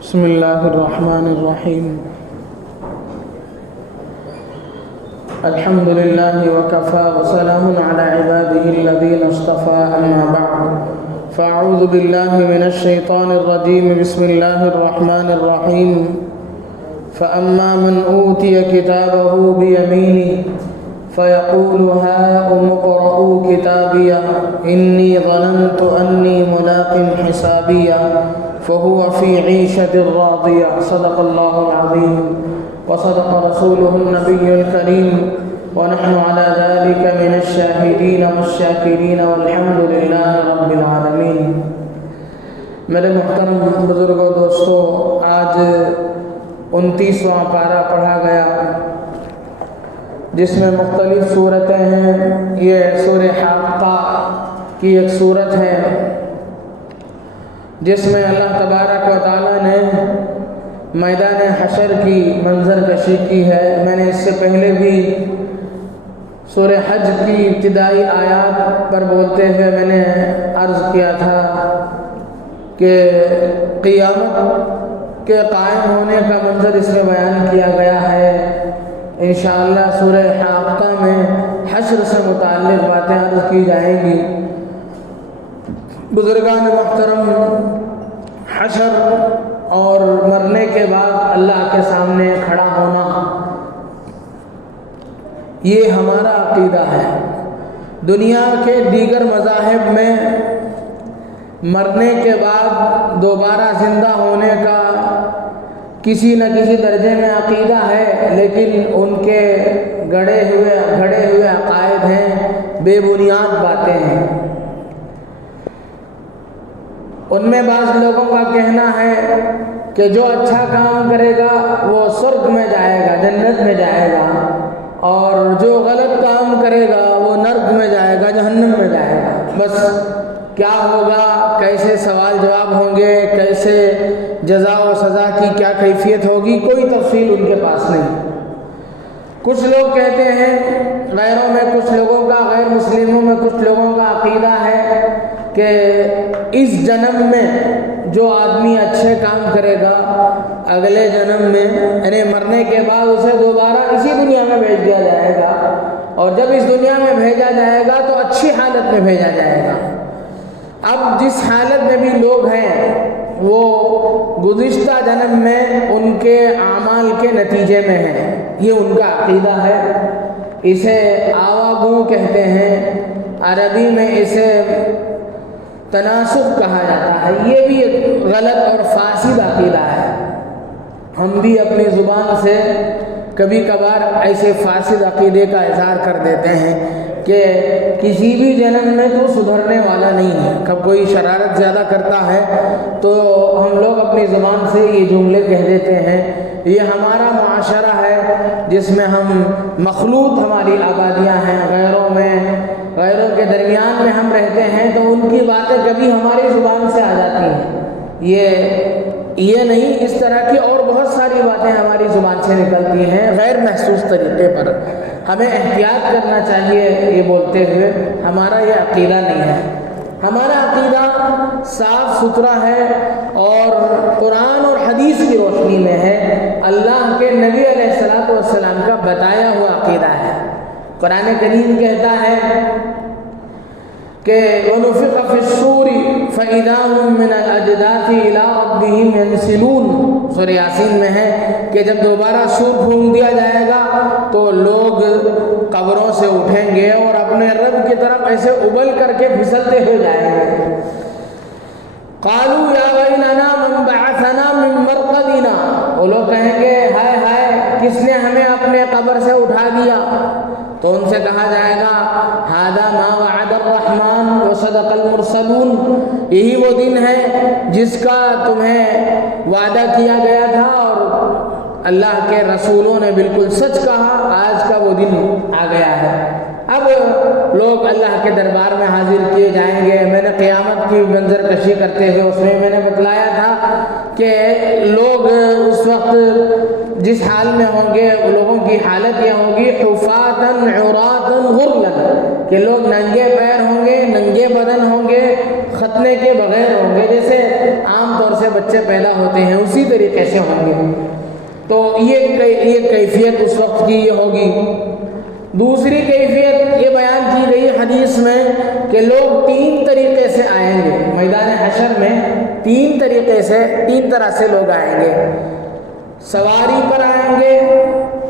بسم الله الرحمن الرحيم. الحمد لله وكفى وسلام على عباده الذين اصطفى، أما بعد فأعوذ بالله من الشيطان الرجيم. بسم الله الرحمن الرحيم. فأما من أوتي كتابه بيمينه فيقول هاؤم اقرءوا كتابيه إني ظننت أني ملاق حسابيه فهو في عيشة راضية. صدق الله العظيم وصدق رسوله النبي الكريم ونحن على ذلك من الشاهدين والشاكرين والحمد لله رب العالمين. میرے محترم بزرگوں دوستو، آج 29واں پارہ پڑھا گیا جس میں مختلف صورتیں ہیں. یہ سورہ حاقہ کی ایک صورت ہے جس میں اللہ تبارک و تعالیٰ نے میدان حشر کی منظر کشی کی ہے. میں نے اس سے پہلے بھی سورہ حج کی ابتدائی آیات پر بولتے ہوئے میں نے عرض کیا تھا کہ قیامت کے قائم ہونے کا منظر اس میں بیان کیا گیا ہے. انشاءاللہ سورہ حاقہ میں حشر سے متعلق باتیں عرض کی جائیں گی. بزرگان محترم، حشر اور مرنے کے بعد اللہ کے سامنے کھڑا ہونا یہ ہمارا عقیدہ ہے. دنیا کے دیگر مذاہب میں مرنے کے بعد دوبارہ زندہ ہونے کا کسی نہ کسی درجے میں عقیدہ ہے، لیکن ان کے گھڑے ہوئے عقائد ہیں، بے بنیاد باتیں ہیں. ان میں بعض لوگوں کا کہنا ہے کہ جو اچھا کام کرے گا وہ سرگ میں جائے گا، جنت میں جائے گا، اور جو غلط کام کرے گا وہ نرک میں جائے گا، جہنم میں جائے گا. بس کیا ہوگا، کیسے سوال جواب ہوں گے، کیسے جزا و سزا کی کیا کیفیت ہوگی، کوئی تفصیل ان کے پاس نہیں. کچھ لوگ کہتے ہیں، غیروں میں کچھ لوگوں کا، غیر مسلموں میں کچھ لوگوں کا عقیدہ ہے کہ اس جنم میں جو آدمی اچھے کام کرے گا اگلے جنم میں یعنی مرنے کے بعد اسے دوبارہ اسی دنیا میں بھیج دیا جائے گا، اور جب اس دنیا میں بھیجا جائے گا تو اچھی حالت میں بھیجا جائے گا. اب جس حالت میں بھی لوگ ہیں وہ گزشتہ جنم میں ان کے اعمال کے نتیجے میں ہیں. یہ ان کا عقیدہ ہے. اسے آواگو کہتے ہیں، عربی میں اسے تناسخ کہا جاتا ہے. یہ بھی ایک غلط اور فاسد عقیدہ ہے. ہم بھی اپنی زبان سے کبھی کبھار ایسے فاسد عقیدے کا اظہار کر دیتے ہیں کہ کسی بھی جنم میں تو سدھرنے والا نہیں ہے. کب کوئی شرارت زیادہ کرتا ہے تو ہم لوگ اپنی زبان سے یہ جملے کہہ دیتے ہیں. یہ ہمارا معاشرہ ہے جس میں ہم مخلوط ہماری آبادیاں ہیں، غیروں کے درمیان میں ہم رہتے ہیں، تو ان کی باتیں کبھی ہماری زبان سے آ جاتی ہیں. یہ نہیں، اس طرح کی اور بہت ساری باتیں ہماری زبان سے نکلتی ہیں غیر محسوس طریقے پر. ہمیں احتیاط کرنا چاہیے یہ بولتے ہوئے. ہمارا یہ عقیدہ نہیں ہے. ہمارا عقیدہ صاف ستھرا ہے اور قرآن اور حدیث کی روشنی میں ہے. اللہ کے نبی علیہ السلام کا بتایا ہوا عقیدہ ہے. قرآن کریم کہتا ہے کہ وَنُفِخَ فِي الصُّورِ فَإِذَا هُم مِّنَ الْأَجْدَاثِ إِلَىٰ رَبِّهِمْ يَنسِلُونَ. سورہ یاسین میں ہے کہ جب دوبارہ سور پھونک دیا جائے گا تو لوگ قبروں سے اٹھیں گے اور اپنے رب کی طرف ایسے ابل کر کے پھسلتے ہوئے جائیں گے. قَالُوا يَا وَيْلَنَا مَن بَعَثَنَا مِن مَّرْقَدِنَا. وہ لوگ کہیں گے ہائے ہائے، کس نے ہمیں اپنے قبر سے اٹھا دیا؟ تو ان سے کہا جائے گا ھذا ما وعد الرحمن وصدق المرسلون. یہی وہ دن ہے جس کا تمہیں وعدہ کیا گیا تھا اور اللہ کے رسولوں نے بالکل سچ کہا. آج کا وہ دن آ گیا ہے. اب لوگ اللہ کے دربار میں حاضر کیے جائیں گے. میں نے قیامت کی منظر کشی کرتے ہوئے اس میں نے بتلایا تھا کہ لوگ اس وقت جس حال میں ہوں گے وہ لوگوں کی حالت یہ ہوگی حفاتن عراتن غرلن، کہ لوگ ننگے پیر ہوں گے، ننگے بدن ہوں گے، ختنے کے بغیر ہوں گے، جیسے عام طور سے بچے پیدا ہوتے ہیں اسی طریقے سے ہوں گے۔ تو یہ کیفیت اس وقت کی یہ ہوگی۔ دوسری کیفیت یہ بیان کی گئی حدیث میں کہ لوگ 3 طریقے سے آئیں گے میدان حشر میں، 3 طرح سے لوگ آئیں گے۔ سواری پر آئیں گے،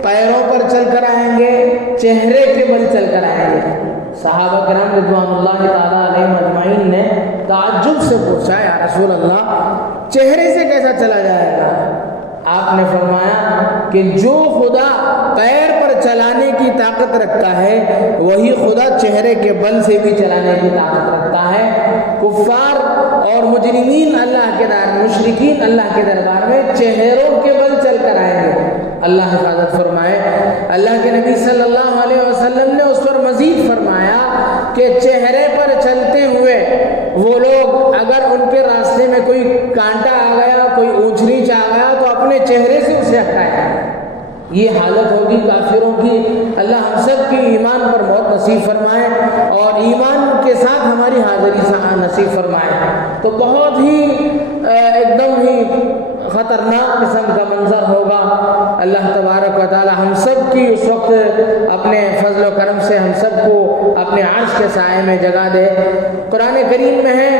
پیروں پر چل کر آئیں گے، چہرے کے بل چل کر آئیں گے۔ صحابہ کرام رضوان اللہ تعالیٰ علیہم اجمعین نے تعجب سے پوچھا، یا رسول اللہ چہرے سے کیسا چلا جائے گا؟ آپ نے فرمایا کہ جو خدا پیر پر چلانے کی طاقت رکھتا ہے وہی خدا چہرے کے بل سے بھی چلانے کی طاقت رکھتا ہے۔ کفار اور مجرمین مشرکین اللہ کے دربار میں چہروں کے بل چل کر آئیں گے۔ اللہ حفاظت فرمائے۔ اللہ کے نبی صلی اللہ علیہ وسلم نے اس پر مزید فرمایا کہ چہرے پر چلتے ہوئے وہ لوگ اگر ان کے راستے میں کوئی کانٹا آ گیا، کوئی اونچ نیچ آ گیا تو اپنے چہرے سے اسے ہٹائے۔ یہ حالت ہوگی کافروں کی۔ اللہ ہم سب کی ایمان پر موت نصیب فرمائے اور ایمان کے ساتھ ہماری حاضری نصیب فرمائے۔ تو بہت ہی ایک دم ہی خطرناک قسم کا منظر ہوگا۔ اللہ تبارک و تعالی ہم سب کی اس وقت اپنے فضل و کرم سے ہم سب کو اپنے عرش کے سائے میں جگہ دے۔ قرآن کریم میں ہے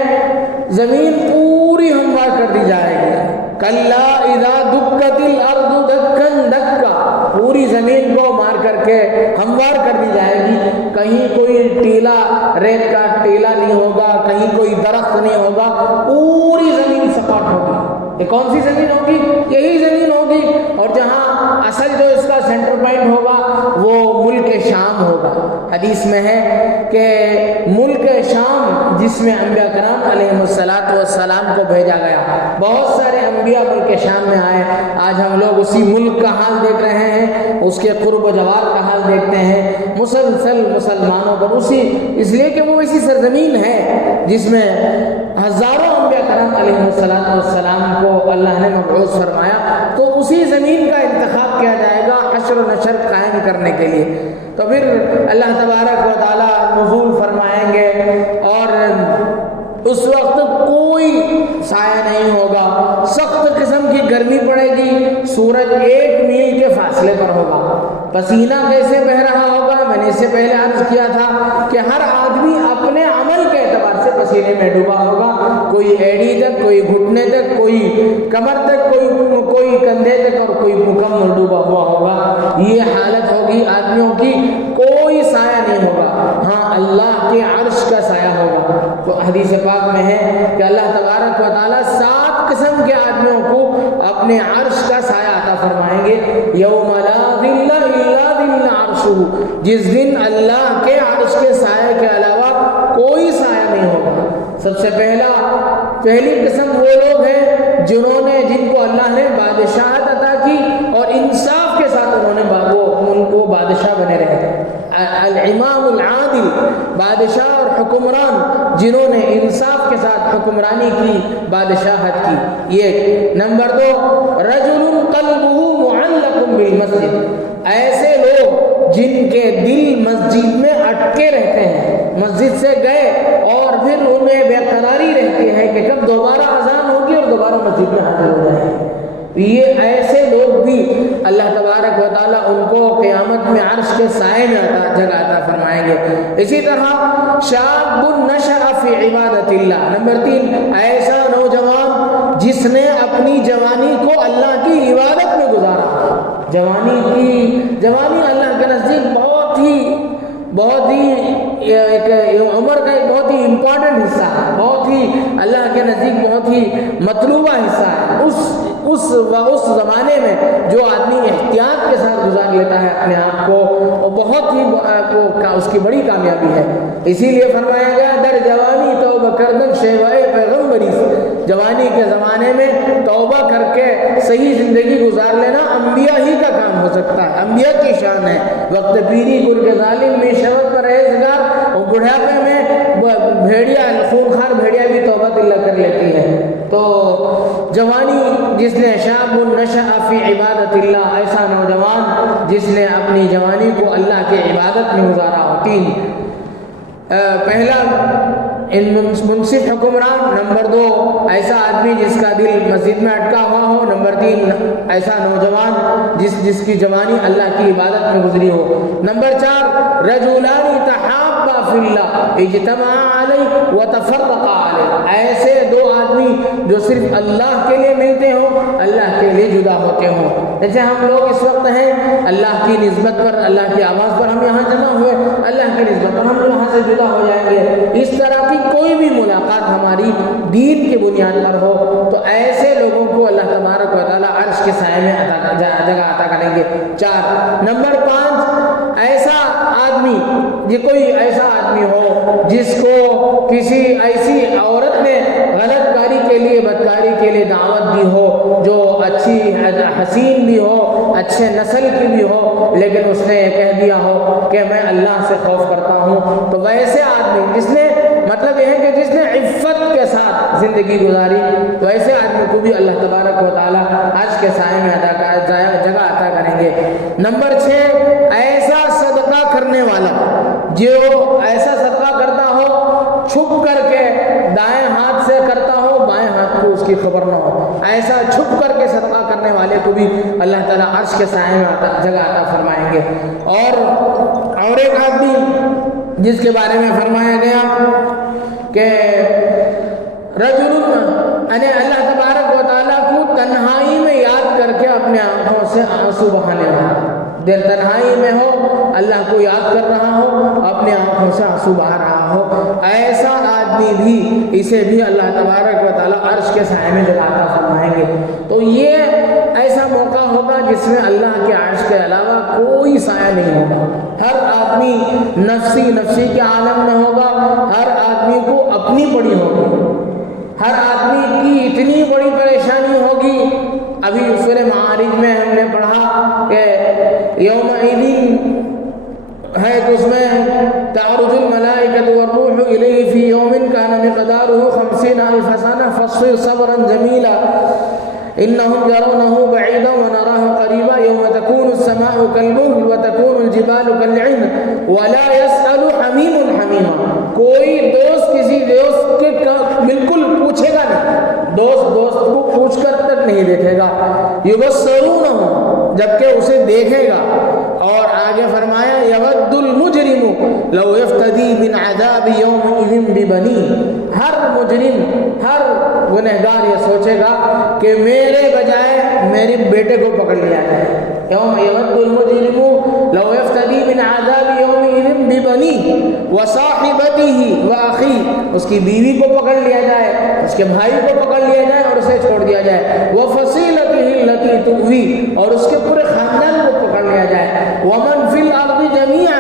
زمین پوری ہموار کر دی جائے گی۔ کلا اذا دکت الارض دکن دکا، پوری زمین کو مار کر کے ہموار کر دی جائے گی۔ کہیں کوئی ٹیلا، ریت کا ٹیلا نہیں ہوگا، کہیں کوئی درخت نہیں ہوگا، پوری زمین سپاٹ ہوگی۔ یہ کون سی زمین ہوگی؟ یہی زمین ہوگی، اور جہاں اصل جو اس کا سینٹر پوائنٹ ہوگا وہ ملک شام ہوگا۔ حدیث میں ہے کہ ملک شام جس میں انبیاء کرام علیہ السلام کو بھیجا گیا، بہت سارے انبیاء ملک شام میں آئے۔ آج ہم لوگ اسی ملک کا حال دیکھ رہے ہیں، اس کے قرب و جوار کا حال دیکھتے ہیں، مسلسل مسلمانوں پر اس لیے کہ وہ ایسی سرزمین ہے جس میں ہزاروں انبیاء کرام علیہ السلام کو اللہ نے مبعوث فرمایا۔ تو اسی زمین کا انتخاب کیا جائے گا حشر و نشر قائم کرنے کے لیے۔ تو پھر اللہ تبارک و تعالیٰ نزول فرمائیں گے اور اس وقت کوئی سایہ نہیں ہوگا، سخت قسم کی گرمی پڑے گی، سورج 1 میل کے فاصلے پر ہوگا، پسینہ کیسے بہہ رہا ہوگا؟ میں نے اس سے پہلے عرض کیا تھا کہ ہر آدمی اپنے عمل کے اعتبار سے پسینے میں ڈوبا ہوگا، کوئی ایڑی تک، کوئی گھٹنے تک، کوئی کمر تک، کوئی کندھے تک، اور کوئی مکمل ڈوبا ہوا ہوگا۔ یہ حالت ہوگی آدمیوں کی، کوئی سایہ نہیں ہوگا، ہاں اللہ کے عرش کا سایہ ہوگا۔ تو حدیث پاک میں ہے کہ اللہ تبارک و تعالیٰ 7 قسم کے آدمیوں کو اپنے عرش کا سایہ عطا فرمائیں گے۔ یوم لا ظل الا ظل عرشہ، جس دن اللہ کے عرش کے سایہ کے علاوہ کوئی سایہ نہیں ہوگا۔ سب سے پہلی قسم وہ لوگ ہیں جن کو اللہ نے بادشاہت عطا کی اور انصاف کے ساتھ انہوں نے وہ بادشاہ بنے رہے۔ الامام العادل، بادشاہ اور حکمران جنہوں نے انصاف کے ساتھ حکمرانی کی، بادشاہت کی۔ یہ نمبر 2، رجل قلبہ معلق بالمسجد، ایسے لوگ جن کے دل مسجد میں اٹکے رہتے ہیں، مسجد سے گئے اور پھر انہیں بے قراری رہتی ہے کہ کب دوبارہ اذان ہوگی اور دوبارہ مسجد میں حاضر ہو جائیں گے۔ یہ ایسے لوگ بھی اللہ تبارک و تعالیٰ ان کو قیامت میں عرش کے سائے میں جگہ عطا فرمائیں گے۔ اسی طرح شاب نشأ فی عبادت اللہ، نمبر 3، ایسا نوجوان جس نے اپنی جوانی کو اللہ کی عبادت میں گزارا۔ جوانی اللہ کے نزدیک بہت ہی ایک عمر کا ایک بہت ہی امپورٹنٹ حصہ ہے، بہت ہی اللہ کے نزدیک بہت ہی مطلوبہ حصہ ہے۔ اس زمانے میں جو آدمی احتیاط کے ساتھ گزار لیتا ہے اپنے آپ کو، وہ بہت ہی اس کی بڑی کامیابی ہے۔ اسی لیے فرمایا گیا در جوانی توبہ کردن شیوائے پیغمبری، جوانی کے زمانے میں توبہ کر کے صحیح زندگی گزار لینا انبیاء ہی کا کام ہو سکتا ہے، انبیاء کی شان ہے۔ وقت پیری گرگ ظالم میں شبت پر رہزگار، اور بڑھاپے میں خونخوار بھیڑیا بھی توبہ اللہ کر لیتی ہے۔ تو جوانی جس نے شاب نشأ فی عبادت اللہ، ایسا نوجوان جس نے اپنی جوانی کو اللہ کی عبادت میں گزارا ہو۔ 3 پہلا منصف حکمران، نمبر 2 ایسا آدمی جس کا دل مسجد میں اٹکا ہوا ہو، نمبر 3 ایسا نوجوان جس کی جوانی اللہ کی عبادت میں گزری ہو، نمبر 4 رجلان تحابا فی اللہ اجتمعا علیہ وتفرقا علیہ، ایسے 2 آدمی جو صرف اللہ کے لیے ملتے ہوں، اللہ کے لیے جدا ہوتے ہوں۔ جیسے ہم لوگ اس وقت ہیں اللہ کی نسبت پر، اللہ کی آواز پر ہم یہاں جمع ہوئے، اللہ کی نسبت پر ہم یہاں سے جدا ہو جائیں گے۔ اس طرح کی کوئی بھی ملاقات ہماری دین کی بنیاد پر ہو تو ایسے لوگوں کو اللہ تبارک و تعالیٰ عرش کے سائے میں جگہ عطا کریں گے۔ 4 نمبر 5 ایسا آدمی، یہ کوئی ایسا آدمی ہو جس کو کسی ایسی عورت نے غلط کاری کے لیے، بدکاری کے لیے دعوت دی ہو، جو اچھی حسین بھی ہو، اچھے نسل کی بھی ہو، لیکن اس نے یہ کہہ دیا ہو کہ میں اللہ سے خوف کرتا ہوں، تو ویسے آدمی جس نے مطلب یہ ہے کہ جس نے عفت کے ساتھ زندگی گزاری، ویسے آدمی کو بھی اللہ تبارک و تعالیٰ عرش کے سائے میں جگہ عطا کریں گے۔ نمبر 6 ایسا صدقہ کرنے والا جو ایسا صدقہ کرتا ہو چھپ کر کے، دائیں ہاتھ سے کرتا ہو، بائیں ہاتھ کو اس کی خبر نہ ہو، ایسا چھپ کر کے صدقہ کرنے والے کو بھی اللہ تعالیٰ عرش کے سائے میں جگہ عطا فرمائیں گے۔ اور ایک آدمی جس کے بارے میں فرمایا گیا کہ رجل، یعنی اللہ تبارک و تعالیٰ کو تنہائی میں یاد کر کے اپنے آنکھوں سے آنسو بہانے والا، دیر تنہائی میں ہو، اللہ کو یاد کر رہا ہو، اپنے آنکھوں سے آنسو بہا رہا ہو، ایسا آدمی بھی، اسے بھی اللہ تبارک و تعالیٰ عرش کے سائے میں جگہ عطا فرمائیں گے۔ تو یہ ایسا موقع ہوگا جس میں اللہ کے عرش کے علاوہ کوئی سایہ نہیں ہوگا، ہر آدمی نفسی کے عالم میں ہوگا، ہر آدمی کو اپنی پڑی ہوگی، ہر آدمی کی اتنی بڑی پریشانی ہوگی۔ ابھی سورہ معارج میں ہم نے پڑھا کہ یومئذ ہے تو اس میں تعرج الملائکۃ والروح الیہ فی یوم کان مقدارہ 50,000 سنہ فاصبر صبرا جمیلا انہم یرونہ بعیدا ونراہ قریبا یوم تکون السماء کالمہل وتکون الجبال کالعہن ولا یسأل حمیم حمیما، کوئی دوست کسی دوست کے بالکل پوچھے گا نہیں، دوست کو پوچھ کر تک نہیں دیکھے گا، یبصرونہ جبکہ اسے دیکھے گا۔ اور آگے فرمایا یود المجرم لو یفتدی من عذاب یومئذ ببنی، ہر مجرم، ہر گنہگار یہ سوچے گا کہ میرے بجائے میرے بیٹے کو پکڑ لیا جائے۔ یوم یود المجرم لو یفتدی من عذاب یومئذ ببنی وصاحبتہ واخیہ، اس کی بیوی کو پکڑ لیا جائے، اس کے بھائی کو پکڑ لیا جائے اور اسے چھوڑ دیا جائے، وفصیلتہ التی تؤوی، اور اس کے پورے خاندان کو پکڑ لیا جائے، ومن فی الارض جمیعا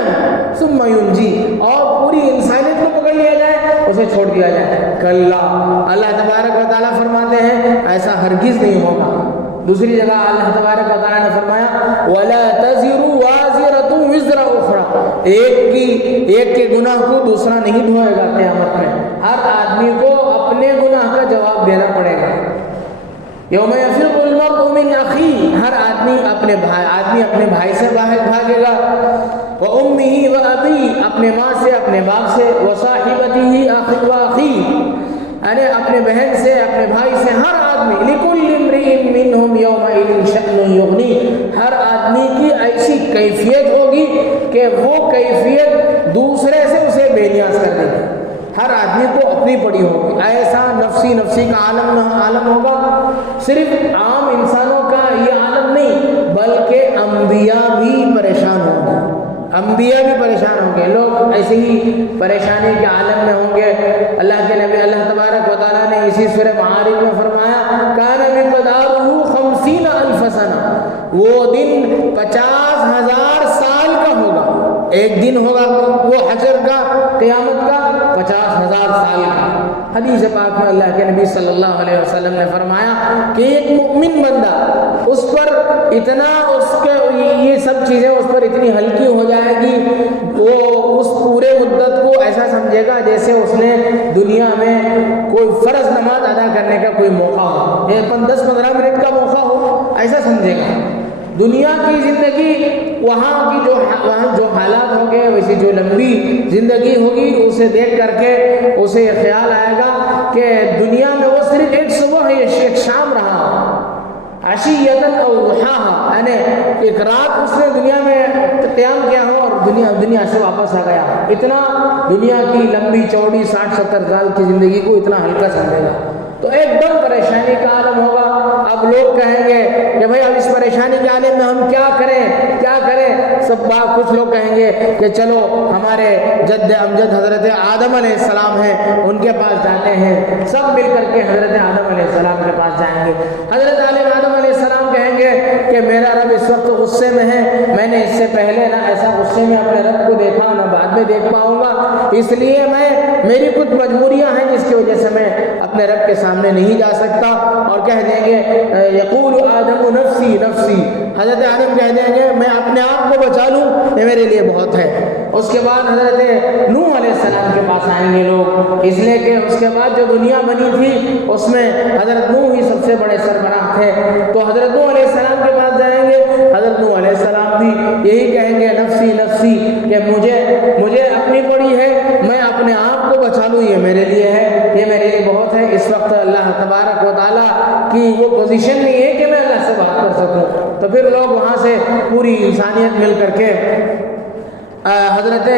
ثم ینجی، اور پوری انسانیت کو پکڑ لیا جائے، اسے چھوڑ دیا جائے۔ کلا، اللہ تبارک و تعالیٰ فرماتے ہیں ایسا ہرگز نہیں ہوگا۔ دوسری جگہ اللہ تبارک و تعالیٰ نے فرمایا وَلَا تَزِرُ وَازِرَةٌ وِزْرَ أُخْرَى، ایک کے گناہ کو دوسرا نہیں ڈھوئے گا قیامت میں، ہر آدمی کو اپنے گناہ کا جواب دینا پڑے گا۔ یوم یفر المرء من اخیہ، ہر آدمی اپنے بھائی سے باہر بھاگے گا، وَأُمِّهِ وَأَبِيهِ، اپنے ماں سے، اپنے باپ سے، وَصَاحِبَتِهِ وَأَخِيهِ، یعنی اپنے بہن سے، اپنے بھائی سے، ہر آدمی، لِكُلِّ امْرِئٍ مِّنْهُمْ يَوْمَئِذٍ شَأْنٌ يُغْنِيهِ، ہر آدمی کی ایسی کیفیت ہوگی کہ وہ کیفیت دوسرے سے اسے بے نیاز کر دے گی، ہر آدمی کو اپنی پڑی ہوگی، ایسا نفسی کا عالم ہوگا۔ صرف عام انسانوں کا یہ عالم نہیں بلکہ انبیاء بھی پریشان ہوں گے، انبیاء بھی پریشان ہوں گے، لوگ ایسے ہی پریشانی کے عالم میں ہوں گے۔ اللہ کے نبی اللہ تبارک و تعالیٰ نے اسی سورہ معارج میں فرمایا کان مقدارہ 50,000 سنہ، وہ دن 50,000 سال کا ہوگا، ایک دن ہوگا وہ حشر کا، قیامت کا 50,000 سال کا۔ حدیث پاک میں اللہ کے نبی صلی اللہ علیہ وسلم نے فرمایا کہ ایک مؤمن بندہ اس پر اتنا یہ سب چیزیں اس پر اتنی ہلکی ہو جائے گی، وہ اس پورے مدت کو ایسا سمجھے گا جیسے اس نے دنیا میں کوئی فرض نماز ادا کرنے کا کوئی موقع ہو، 10-15 منٹ کا ایسا سمجھے گا۔ دنیا کی زندگی وہاں جو حالات ہوں گے، ویسی جو لمبی زندگی ہوگی، اسے دیکھ کر کے اسے یہ خیال آئے گا کہ دنیا میں وہ صرف ایک صبح ہے، ایک شام رہا، عشیۃً او ضحاہا، یعنی ایک رات اس نے دنیا میں قیام کیا ہو اور دنیا سے واپس آ گیا۔ اتنا دنیا کی لمبی چوڑی 60-70 سال کی زندگی کو اتنا ہلکا سمجھے گا، تو ایک دم پریشانی کا عالم ہوگا۔ اب لوگ کہیں گے کہ بھائی اب اس پریشانی کے عالم میں ہم کیا کریں؟ کچھ لوگ کہیں گے کہ چلو ہمارے جد امجد حضرت آدم علیہ السلام ہیں، ان کے پاس جاتے ہیں، سب مل کر کے حضرت آدم علیہ السلام کے پاس جائیں گے۔ حضرت آدم علیہ السلام کہیں گے کہ میرا رب اس وقت غصے میں ہے، میں نے اس سے پہلے نہ ایسا غصے میں اپنے رب کو دیکھا نہ بعد میں دیکھ پاؤں گا، اس لیے میری کچھ مجبوریاں ہیں جس کی وجہ سے میں اپنے رب کے سامنے نہیں جا سکتا، اور کہہ دیں گے یقول آدم نفسی نفسی، حضرت آدم کہہ دیں گے میں اپنے آپ کو بچا لوں، یہ میرے لیے بہت ہے۔ اس کے بعد حضرت نوح علیہ السلام کے پاس آئیں گے لوگ، اس لیے کہ اس کے بعد جو دنیا بنی تھی اس میں حضرت نوح ہی سب سے بڑے سربراہ تھے، تو حضرت نوح علیہ السلام کے پاس جائیں گے۔ حضرت نوح علیہ السلام بھی یہی کہیں گے نفسی نفسی، کہ مجھے اپنی پڑی ہے، میں اپنے آپ کو بچا لوں، یہ میرے لیے ہے، یہ میرے لیے بہت ہے۔ اس وقت اللہ تبارک و تعالیٰ کی وہ پوزیشن نہیں ہے کہ میں اللہ سے بات کر سکوں، تو پھر لوگ وہاں سے پوری انسانیت مل کر کے حضرت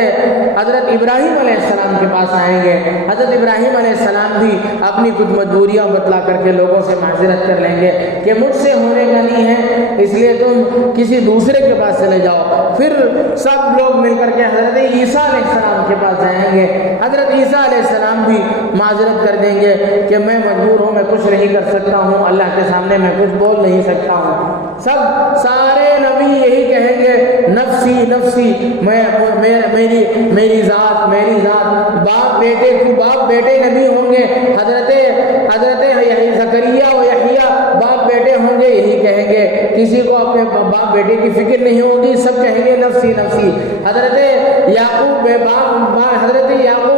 ابراہیم علیہ السلام کے پاس آئیں گے۔ حضرت ابراہیم علیہ السلام بھی اپنی کچھ مجبوریاں بتلا کر کے لوگوں سے معذرت کر لیں گے کہ مجھ سے ہونے کا نہیں ہے، اس لیے تم کسی دوسرے کے پاس چلے جاؤ۔ پھر سب لوگ مل کر کے حضرت عیسیٰ علیہ السلام کے پاس جائیں گے۔ حضرت عیسیٰ علیہ السلام بھی معذرت کر دیں گے کہ میں مجبور ہوں، میں کچھ نہیں کر سکتا ہوں، اللہ کے سامنے میں کچھ بول نہیں سکتا ہوں۔ سارے نبی یہی کہیں گے نفسی نفسی، میری ذات باپ بیٹے نبی ہوں گے، حضرت زکریا و یحییٰ باپ بیٹے ہوں گے، یہی کہیں گے، کسی کو اپنے باپ بیٹے کی فکر نہیں ہوگی، سب کہیں گے نفسی نفسی۔ حضرت یعقوب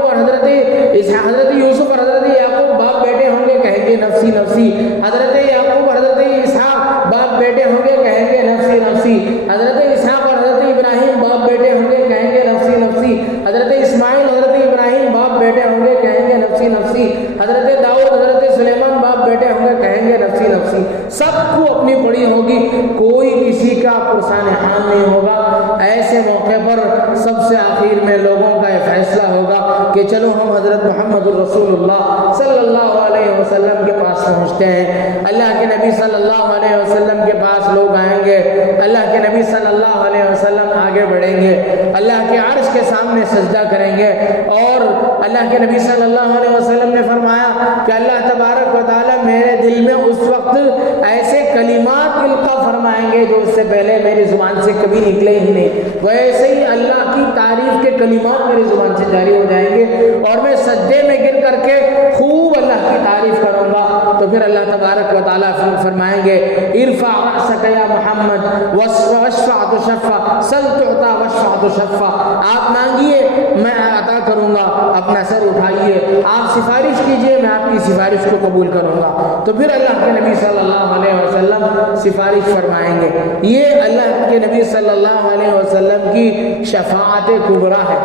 اور حضرت یوسف اور حضرت یعقوب باپ بیٹے ہوں گے، کہیں گے نفسی نفسی۔ حضرت یعقوب اور حضرت اسحاق باپ بیٹے ہوں گے، کہیں گے نفسی نفسی۔ حضرت اسحاق اور حضرت ابراہیم باپ بیٹے ہوں گے، کہیں گے نفسی نفسی۔ حضرت اسماعیل حضرت ابراہیم باپ بیٹے ہوں گے، کہیں گے نفسی نفسی۔ حضرت داؤد حضرت سلیمان باپ بیٹے ہوں گے، کہیں گے نفسی نفسی۔ سب کو اپنی پڑی ہوگی، کوئی کسی کا پرسان حال نہیں ہوگا۔ ایسے موقع پر سب سے آخر میں لوگوں کا یہ فیصلہ ہوگا کہ چلو ہم حضرت محمد الرسول اللہ صلی اللہ علیہ وسلم کے پاس پہنچتے ہیں۔ اللہ کے نبی صلی اللہ علیہ وسلم کے پاس لوگ آئیں گے، اللہ کے نبی صلی اللہ علیہ وسلم آگے بڑھیں گے، اللہ کے عرش کے سامنے سجدہ کریں گے، اور اللہ کے نبی صلی اللہ علیہ وسلم نے فرمایا کہ اللہ تبارک و تعالیٰ میرے دل میں اس وقت ایسے کلمات القا فرمائیں گے جو اس سے پہلے میری زبان سے کبھی نکلے ہی نہیں، ویسے ہی اللہ کی تعریف کے کلمات میری زبان سے جاری ہو جائیں گے، اور میں سجدے میں گر کر کے خوب اللہ کی تعریف کروں گا۔ تو پھر اللہ تبارک و تعالیٰ فرمائیں گے ارفع رأسک یا محمد واشفع تشفع، سل تعطی واشفع تشفع، آپ مانگیے میں عطا کروں گا، اپنا سر اٹھائیے، آپ سفارش کیجئے میں آپ کی سفارش کو قبول کروں گا۔ تو پھر اللہ کے نبی صلی اللہ علیہ وسلم سفارش فرمائیں گے۔ یہ اللہ کے نبی صلی اللہ علیہ وسلم کی شفاعت کبریٰ ہے،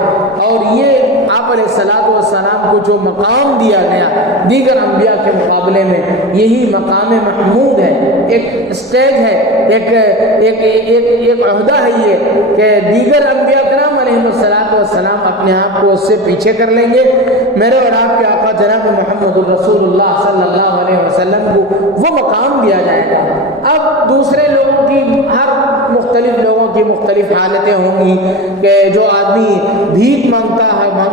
اور یہ آپ علیہ الصلوۃ والسلام کو جو مقام دیا گیا دیگر انبیاء کے مقابلے میں، یہی مقام محمود ہے، ایک اسٹیج ہے، ایک عہدہ ہے یہ کہ دیگر انبیاء کرام علیہ الصلوۃ والسلام اپنے آپ کو اس سے پیچھے کر لیں گے، میرے اور آپ کے آقا جناب محمد الرسول اللہ صلی اللہ علیہ وسلم کو وہ مقام دیا جائے گا۔ اب دوسرے لوگوں کی مختلف لوگوں کی مختلف حالتیں ہوں گی کہ جو آدمی بھیک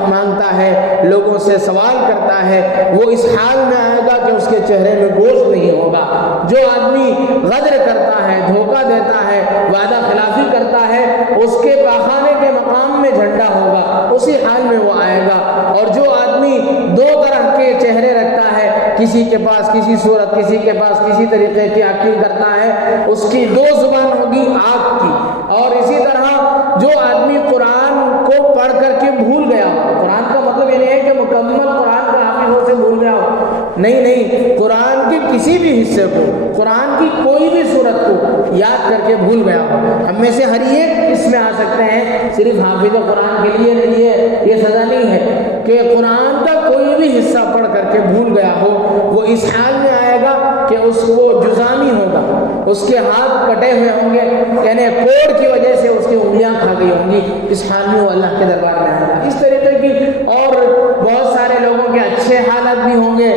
مانگتا ہے، لوگوں سے سوال کرتا ہے، وہ اس حال میں آئے گا کہ اس کے چہرے میں گوشت نہیں ہوگا۔ جو آدمی غدر کرتا ہے، دھوکہ دیتا ہے، وعدہ خلافی کرتا ہے، اس کے پاخانے کے مقام میں جھنڈا ہوگا، اسی حال میں وہ آئے گا۔ اور جو آدمی دو طرح کے چہرے رکھتا ہے، کسی کے پاس کسی صورت، کسی کے پاس کسی طریقے کی عقل کرتا ہے، اس کی دو زبان ہوگی آگ کی۔ اور اسی طرح جو آدمی قرآن کو پڑھ کر کے بھول گیا ہو، قرآن کا مطلب یہ نہیں ہے کہ مکمل قرآن کا حافظ ہو سے بھول گیا ہو، نہیں، قرآن کے کسی بھی حصے کو، قرآن کی کوئی بھی صورت کو یاد کر کے بھول گیا ہو۔ ہم میں سے ہر ایک اس میں آ سکتے ہیں، صرف حافظ قرآن کے لیے یہ سزا نہیں ہے کہ قرآن کا کوئی بھی حصہ پڑھ کر کے بھول گیا ہو، وہ اس حال میں آئے گا کہ اس کو جزامی ہوگا، اس کے ہاتھ کٹے ہوئے ہوں گے، یعنی کوڑ کی وجہ سے اس کی انگلیاں کھا گئی ہوں گی، اس حال میں وہ اللہ کے دربار میں آئے گا۔ اس طریقے کی اور بہت سارے لوگوں کے اچھے حالات بھی ہوں گے۔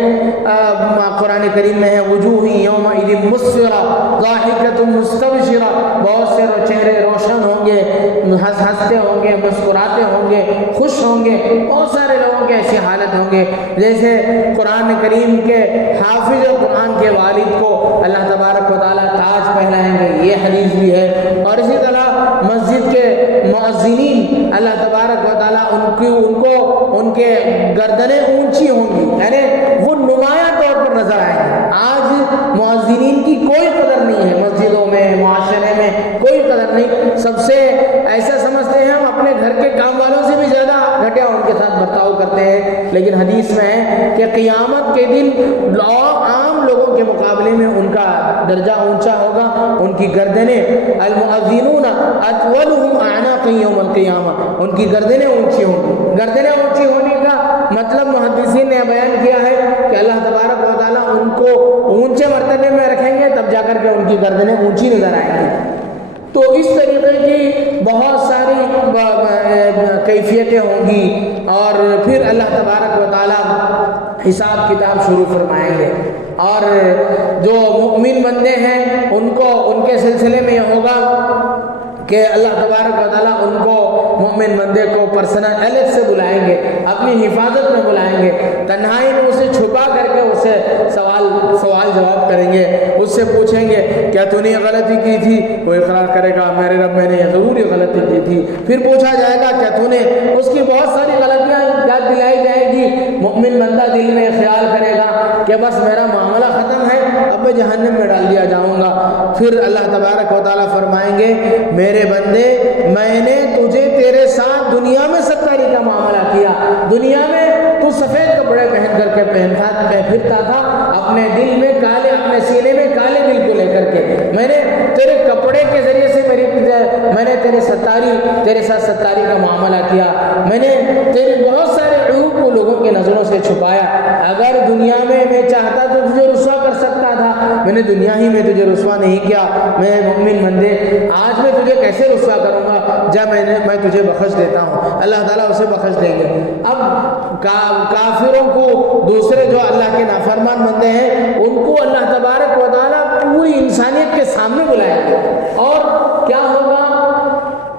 قرآن کریم میں ہے وجوہ یومئذ مسفرہ ضاحکۃ مستبشرہ، بہت سے چہرے روشن ہوں گے، ہنستے ہوں گے، مسکراتے ہوں گے، خوش ہوں گے۔ بہت سارے لوگوں کے ایسی حالت ہوں گے جیسے قرآن کریم کے حافظ قرآن کے والد کو اللہ تبارک و تعالیٰ تاج پہنائیں گے، یہ حدیث بھی ہے۔ اور اسی طرح مسجد کے مؤذنین اللہ تبارک و تعالیٰ ان کے گردنیں اونچی ہوں گی، یعنی وہ نمایاں طور پر نظر آئیں گے۔ آج مؤذنین کی کوئی قدر نہیں ہے، مسجدوں میں، معاشرے میں کوئی قدر نہیں، سب سے ایسا سمجھتے ہیں ہم اپنے گھر کے کام والوں سے بھی زیادہ گھٹیا ان کے ساتھ برتاؤ کرتے ہیں۔ لیکن حدیث میں ہے کہ قیامت کے دن عام لوگوں کے مقابلے میں ان کا درجہ اونچا ہوگا، ان کی گردنیں المؤذنون اطولهم اعناق یوم القیامہ، ان کی گردنیں اونچی ہوں گی۔ گردنیں اونچی ہونے کا مطلب محدثین نے بیان کیا ہے کہ اللہ تبارک و تعالیٰ ان کو اونچے مرتبے میں رکھیں گے، تب جا کر کے ان کی گردنیں اونچی نظر آئیں گی۔ تو اس طریقے کی بہت ساری کیفیتیں ہوں گی، اور پھر اللہ تبارک و تعالیٰ حساب کتاب شروع فرمائیں گے۔ اور جو مؤمن بندے ہیں ان کے سلسلے میں یہ ہوگا کہ اللہ تبارک و تعالیٰ ان کو مومن بندے کو پرسنل الگ سے بلائیں گے، اپنی حفاظت میں بلائیں گے، تنہائی میں اسے چھپا کر کے اسے سوال جواب کریں گے، اس سے پوچھیں گے کیا تو نے یہ غلطی کی تھی؟ وہ اقرار کرے گا میرے رب میں نے ضرور یہ غلطی کی تھی۔ پھر پوچھا جائے گا کیا تو نے، اس کی بہت ساری غلطیاں یاد دلائی جائے گی، مومن بندہ دل میں خیال کرے گا کہ بس میرا معاملہ ختم ہے، اب میں جہنم میں ڈال دیا جاؤں گا۔ پھر اللہ تبارک و تعالیٰ فرمائیں گے میرے بندے میں نے تجھے تیرے ساتھ دنیا میں ستاری کا معاملہ کیا، دنیا میں تو سفید کپڑے پہن کر کے پھرتا تھا، اپنے دل میں کالے، اپنے سینے میں کالے دل کو لے کر کے میں نے تیرے کپڑے کے ذریعے سے میں نے تیرے ساتھ ستاری کا معاملہ کیا، میں نے تیرے بہت سارے عیوب کو لوگوں کے نظروں سے چھپایا۔ اگر دنیا میں چاہتا تو تجھے رسوا کر سکتا تھا، میں نے دنیا ہی میں تجھے رسوا نہیں کیا۔ میں مومن بندے آج میں تجھے کیسے رسوا کروں گا جب میں تجھے بخش دیتا ہوں۔ اللہ تعالیٰ اسے بخش دیں گے۔ اب کافروں کو، دوسرے جو اللہ کے نافرمان بندے ہیں، ان کو اللہ تبارک و تعالیٰ پوری انسانیت کے سامنے بلائیں گے، اور کیا ہوگا؟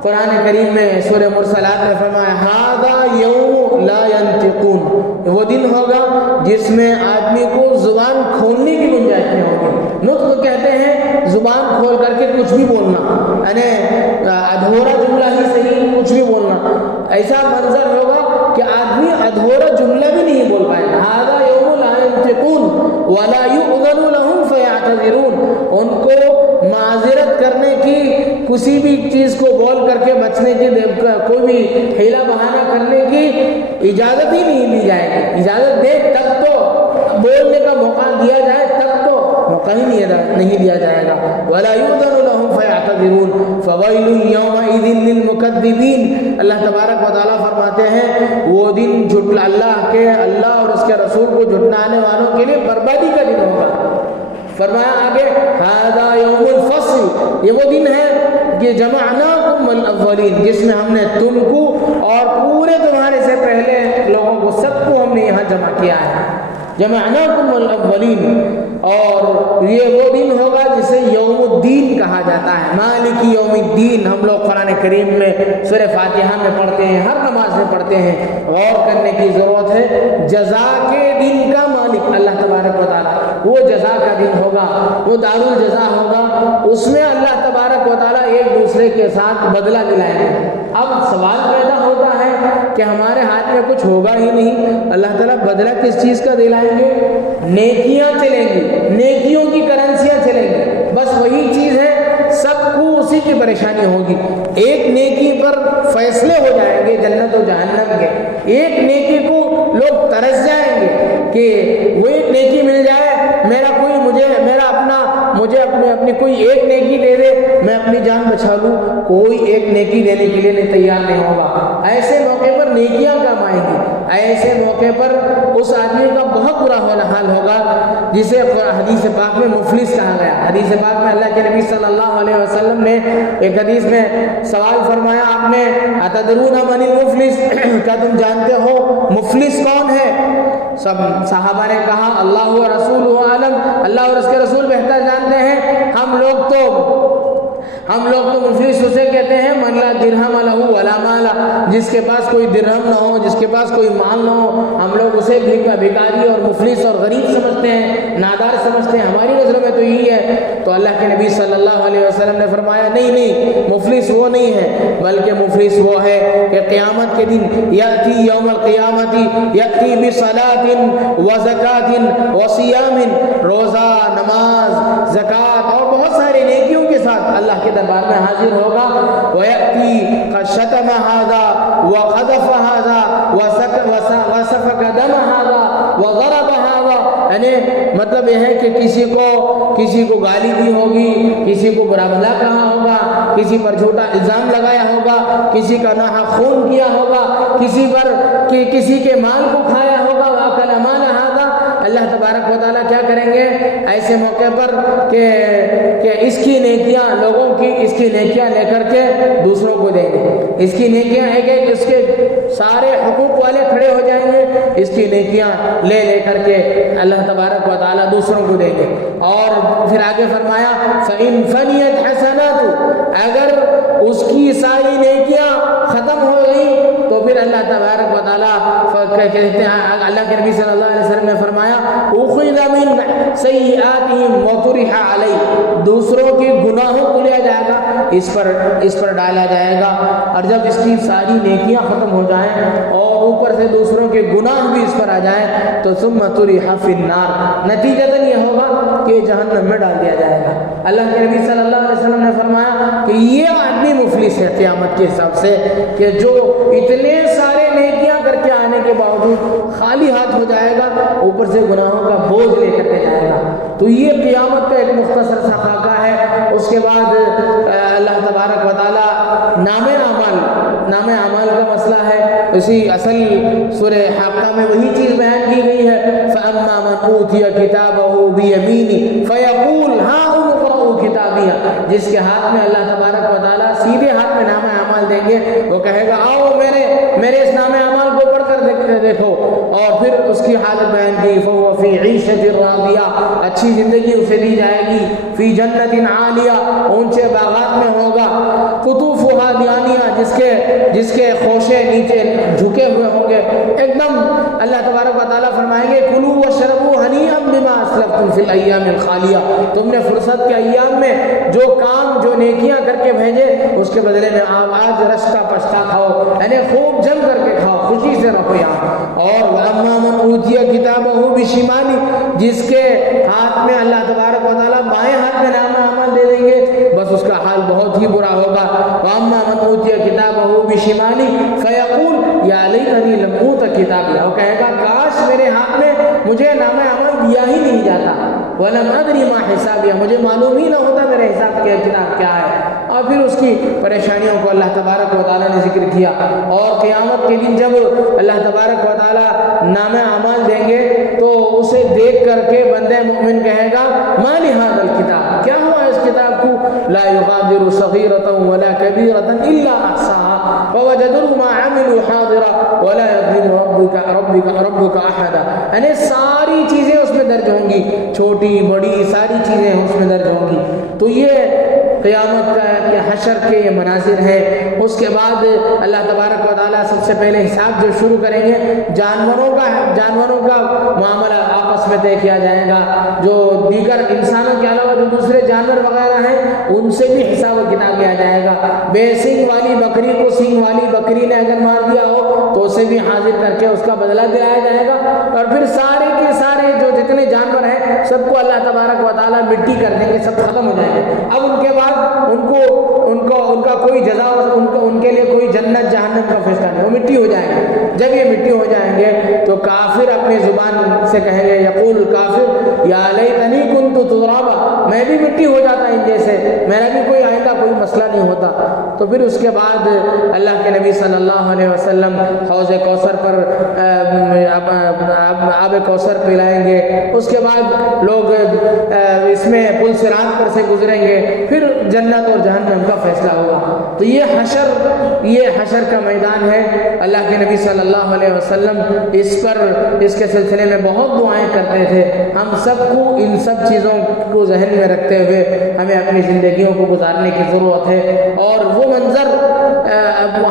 قرآن کریم میں سورہ مرسلات میں فرمایا ھذا یوم لا ینطقون، وہ دن ہوگا جس میں آدمی کو زبان کھولنے کی گنجائش نہیں ہوگی۔ نطق کہتے ہیں زبان کھول کر کے کچھ بھی بولنا، یعنی ادھورا جملہ ہی صحیح کچھ بھی بولنا، ایسا منظر ہوگا کہ آدمی ادھورا جملہ بھی نہیں بول پائے۔ ھذا یوم لا ینطقون ولا یؤذن لهم فیعتذرون، ان کو معذرت کرنے کی، کسی بھی چیز کو بول کر کے بچنے کی، کوئی بھی حیلہ بہانہ کرنے کی اجازت ہی نہیں دی جائے گی۔ اجازت دے تب تو، بولنے کا موقع دیا جائے تب تو موقع ہی نہیں دیا جائے گا۔ وَلَا يُؤْذَنُ لَهُمْ فَيَعْتَذِرُونَ فَوَيْلٌ يَوْمَئِذٍ لِّلْمُكَذِّبِينَ، اللہ تبارک و تعالیٰ فرماتے ہیں وہ دن اللہ اور اس کے رسول کو جھٹلانے والوں کے لیے بربادی کا دن ہوگا۔ فرمایا آگے ھذا یوم الفصل، یہ وہ دن ہے کہ جمعناکم الاولین، جس میں ہم نے تم کو اور پورے تمہارے سے پہلے لوگوں کو، سب کو ہم نے یہاں جمع کیا ہے، جمعناکم الاولین۔ اور یہ وہ دن ہوگا جسے یوم الدین کہا جاتا ہے، مالک یوم الدین۔ ہم لوگ قرآن کریم میں سورہ فاتحہ میں پڑھتے ہیں، ہر نماز میں پڑھتے ہیں، غور کرنے کی ضرورت ہے۔ جزا کے دن کا مالک اللہ تبارک و تعالیٰ، وہ جزا کا دن ہوگا، وہ دار الجزا ہوگا، اس میں اللہ تبارک و تعالیٰ ایک دوسرے کے ساتھ بدلہ دلائیں گے۔ اب سوال پیدا ہوتا ہے کہ ہمارے ہاتھ میں کچھ ہوگا ہی نہیں، اللہ تعالیٰ بدلہ کس چیز کا دلائیں گے؟ نیکیاں چلیں گی، نیکیوں کی کرنسیاں چلیں گی، بس وہی چیز ہے، سب کو اسی کی پریشانی ہوگی۔ ایک نیکی پر فیصلے ہو جائیں گے جنت و جہنم کے، ایک نیکی کو لوگ ترس جائیں گے کہ وہ ایک نیکی مل جائے مجھے اپنی کوئی ایک نیکی دے دے، میں اپنی جان بچا لوں، کوئی ایک نیکی دینے کے لیے تیار نہیں ہوگا۔ ایسے موقع پر نیکیاں کام آئیں گی، ایسے موقع پر اس آدمی کا بہت برا حال ہوگا جسے حدیث پاک میں مفلس کہا گیا۔ حدیث پاک میں اللہ کے نبی صلی اللہ علیہ وسلم نے ایک حدیث میں سوال فرمایا آپ نے، اتدرون من المفلس، کیا تم جانتے ہو مفلس کون ہے؟ سب صحابہ نے کہا اللہ و رسول عالم، اللہ اور اس کے رسول بہتر جانتے ہیں۔ ہم لوگ تو مفلس اسے کہتے ہیں من لا درہم لہ ولا مال، جس کے پاس کوئی درہم نہ ہو، جس کے پاس کوئی مال نہ ہو، ہم لوگ اسے بھکاری اور مفلس اور غریب سمجھتے ہیں، نادار سمجھتے ہیں، ہماری نظروں میں تو یہی ہے۔ تو اللہ کے نبی صلی اللہ علیہ وسلم نے فرمایا نہیں، مفلس وہ نہیں ہے، بلکہ مفلس وہ ہے کہ قیامت کے دن یأتی یوم القیامت یأتی بصلاۃ وزکاۃ وصیام، روزہ، نماز، زکوٰۃ اور بہت ساری نیکیوں کے ساتھ اللہ کے دربار میں حاضر ہوگا۔ وَيَأْتِي قَدْ شَتَمَ هَذَا وَقَذَفَ هَذَا وَسَفَكَ دَمَ هَذَا وَضَرَبَ هَذَا، یعنی مطلب یہ ہے کہ کسی کو گالی دی ہوگی، کسی کو برا بھلا کہا ہوگا، کسی پر جھوٹا الزام لگایا ہوگا، کسی کا ناحق خون کیا ہوگا، کسی کے مال کو کھایا ہوگا، وَأَكَلَ مَالَ هَذَا۔ اللہ تبارک و تعالیٰ کیا کریں گے ایسے موقع پر کہ اس کی نیکیاں لے کر کے دوسروں کو دیں گے۔ اس کی نیکیاں اس کے سارے حقوق والے کھڑے ہو جائیں گے، اس کی نیکیاں لے کر کے اللہ تبارک و تعالیٰ دوسروں کو دیں گے۔ اور پھر آگے فرمایا فَإِن فَنِيَتْ حَسَنَاتُ، اگر اس کی ساری نیکیاں ختم ہو گئی تو پھر اللہ تبارک و تعالیٰ کہتے ہیں، اللہ کے نبی صلی اللہ علیہ وسلم نے فرمایا اُخِذَ مِنْ سَيِّئَاتِهِمْ وَطُرِحَ عَلَيْهِ، دوسروں کے گناہوں کو لیا جائے گا، اس پر ڈالا جائے گا۔ اور جب اس کی ساری نیکیاں ختم ہو جائیں اور اوپر سے دوسروں کے گناہ بھی اس پر آ جائیں تو ثُمَّ طُرِحَ فِي النَّارِ، نتیجتاً یہ ہوگا کہ جہنم میں ڈال دیا جائے گا۔ اللہ کے نبی صلی اللہ علیہ وسلم نے فرمایا کہ یہ آدمی مفلس ہے قیامت کے حساب سے، کہ جو اتنے سارے نیکیاں کر کے آنے کے باوجود خالی ہاتھ ہو جائے گا، اوپر سے گناہوں کا بوجھ لے کر کے جائے گا۔ تو یہ قیامت کا ایک مختصر سا خاکہ ہے۔ اس کے بعد اللہ تبارک و تعالیٰ نام اعمال کا مسئلہ ہے، اسی اصل سورہ حاقہ میں وہی چیز بیان کی گئی ہے۔ فَأَمَّا مَنْ أُوتِيَ كِتَابَهُ بِيَمِينِهِ فَيَقُولُ هَاؤُمُ اقْرَءُوا كِتَابِيَهْ، جس کے ہاتھ میں اللہ تبارک و تعالیٰ سیدھے ہاتھ میں نام اعمال دیں گے، وہ کہے گا آؤ میرے اس نام اعمال کو پڑھ کر دیکھو۔ اور پھر اس کی حالت بیان کی فَهُوَ فِي عِيشَةٍ رَاضِيَةٍ، اچھی زندگی اسے دی جائے گی، فِي جَنَّةٍ عَالِيَةٍ، اونچے باغات میں ہوگا، قُطُوفُهَا دَانِيَةٌ، جس کے خوشے نیچے جھکے ہوئے ہوں گے ایک دم۔ اللہ تبارک و تعالیٰ فرمائیں گے کُلُوا وَاشْرَبُوا هَنِيئًا بِمَا أَسْلَفْتُمْ فِي الْأَيَّامِ الْخَالِيَةِ، تم نے فرصت کے ایام میں جو نیکیاں کر کے بھیجے اس کے بدلے میں آج رشتہ پشتہ کھاؤ، یعنی خوب جم کر کے کھاؤ، خوشی سے رہو یہاں۔ اور وَأَمَّا مَنْ أُوتِيَ كِتَابَهُ بِشِمَالِهِ، جس کے ہاتھ میں اللہ تبارک و تعالیٰ بائیں ہاتھ میں نام اعمال دے دیں گے، بس اس کا حال بہت ہی برا ہوگا۔ وَأَمَّا مَنْ أُوتِيَ كِتَابَهُ بِشِمَالِهِ فَيَقُولُ يَا لَيْتَنِي لَمْ أُوتَ كِتَابِيَهْ، وہ کہے گا کاش میرے ہاتھ میں مجھے نام اعمال دیا ہی نہیں جاتا، وَلَمْ أَدْرِ مَا حِسَابِيَهْ، مجھے معلوم ہی نہ ہوتا میرے حساب کے کتاب کیا ہے۔ اور پھر اس کی پریشانیوں کو اللہ تبارک و تعالیٰ نے ذکر کیا۔ اور قیامت کے دن جب اللہ تبارک و تعالیٰ نام اعمال دیں گے تو اسے دیکھ کر کے بندہ مومن کہے گا مَا لِهَذَا الْكِتَابِ، کیا ہوا اس کتاب کو، لَا يُغَادِرُ صَغِيرَةً وَلَا كَبِيرَةً إِلَّا أَحْصَاهَا وَوَجَدُوا مَا عَمِلُوا حَاضِرًا وَلَا يَظْلِمُ رَبُّكَ أَحَدًا، یعنی ساری چیزیں اس میں درج ہوں گی، چھوٹی بڑی ساری چیزیں اس میں درج ہوں گی۔ تو یہ قیامت کا حشر کے یہ مناظر ہے۔ اس کے بعد اللہ تبارک و تعالیٰ سب سے پہلے حساب جو شروع کریں گے، جانوروں کا معاملہ آپس میں طے کیا جائے گا، جو دیگر انسانوں کے علاوہ جو دوسرے جانور وغیرہ ہیں ان سے بھی حساب و کتاب لیا جائے گا۔ بے سینگ والی بکری کو سینگ والی بکری نے اگر مار دیا ہو تو اسے بھی حاضر کر کے اس کا بدلہ دلایا جائے گا۔ اور پھر سارے کے سارے جو جتنے جانور ہیں سب کو اللہ تبارک و تعالیٰ مٹی کر دیں گے، سب ختم ہو جائیں گے۔ اب ان کے بعد ان کا کوئی جزا، ان کے لیے کوئی جنت جہنم کا فیصلہ نہیں، وہ مٹی ہو جائیں گے۔ جب یہ مٹی ہو جائیں گے تو کافر اپنی زبان سے کہیں گے، یقول الکافر یا لیت میں بھی مٹی ہو جاتا ان جیسے، میرا بھی کوئی آئندہ کوئی مسئلہ نہیں ہوتا۔ تو پھر اس کے بعد اللہ کے نبی صلی اللہ علیہ وسلم حوض کوثر پر آب کوثر پلائیں گے، اس کے بعد لوگ اس میں پل صراط پر سے گزریں گے، پھر جنت اور جہنم کا فیصلہ ہوگا۔ تو یہ حشر کا میدان ہے۔ اللہ کے نبی صلی اللہ علیہ وسلم اس کے سلسلے میں بہت دعائیں کرتے تھے۔ ہم سب کو ان سب چیزوں کو ذہن میں رکھتے ہوئے ہمیں اپنی زندگیوں کو گزارنے کی ضرورت ہے، اور وہ منظر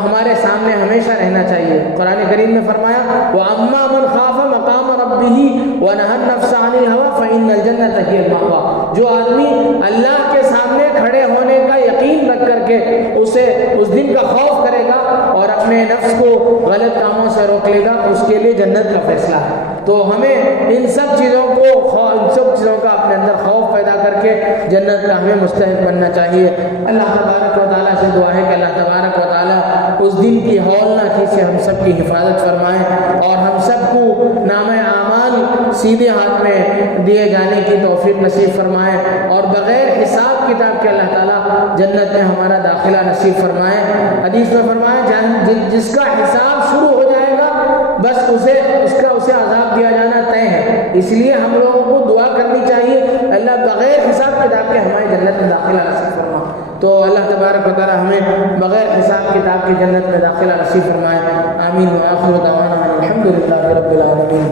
ہمارے سامنے ہمیشہ رہنا چاہیے۔ قرآن کریم میں فرمایا وَأَمَّا مَنْ خَافَ مَقَامَ رَبِّهِ وَنَهَى النَّفْسَ عَنِ الْهَوَىٰ فَإِنَّ الْجَنَّةَ هِيَ الْمَأْوَىٰ۔ جو آدمی اللہ کے سامنے کھڑے ہونے کا یقین رکھ کر کے اسے اس دن کا خوف کرے گا اور اپنے نفس کو غلط کاموں سے روک لے گا، اس کے لیے جنت کا فیصلہ ہے۔ تو ہمیں ان سب چیزوں کا اپنے اندر خوف پیدا کر کے جنت کا ہمیں مستحق بننا چاہیے۔ اللہ تبارک و تعالیٰ سے دعا ہے کہ اللہ تبارک و تعالیٰ اس دن کی ہولناکی سے ہم سب کی حفاظت فرمائے، اور ہم سب کو نام اعمال سیدھے ہاتھ میں دیے جانے کی توفیق نصیب فرمائے، اور بغیر حساب کتاب کے اللہ تعالیٰ جنت میں ہمارا داخلہ نصیب فرمائے۔ حدیث میں فرمایا جس کا حساب شروع ہو جائے گا بس اسے عذاب دیا جانا طے ہے۔ اس لیے ہم لوگوں کو دعا کرنی چاہیے اللہ بغیر حساب کتاب کے ہماری جنت میں داخلہ نصیب فرما۔ تو اللہ تبارک و تعالی ہمیں بغیر حساب کتاب کی جنت میں داخلہ نصیب فرمائے۔ آمین۔ وآخر دعوانا الحمد للہ رب العالمین۔